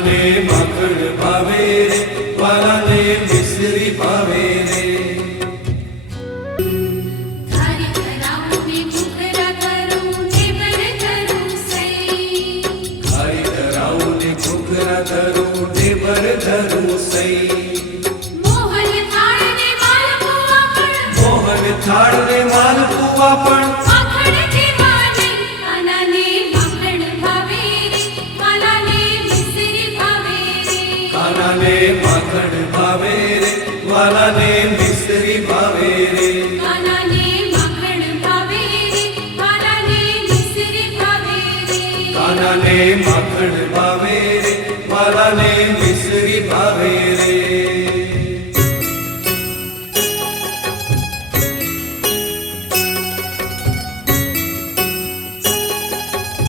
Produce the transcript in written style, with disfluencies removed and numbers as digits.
કાનાને માખણ ભાવે રે, વાલાને મિશ્રી ભાવે રે. ધરું ઢેબર ધરું સઈ, મોહન થાળ ને માલપુઆ પણ માખણ દેવાની. કાનાને માખણ ભાવે રે, વાલાને મિશ્રી ભાવે રે. કાનાને માખણ ભાવે રે, વાલાને મિશ્રી ભાવે રે. કાનાને માખણ ભાવે રે, વાલાને મિશ્રી ભાવે રે. કાનાને માખણ ભાવે રે, વાલાને મિશ્રી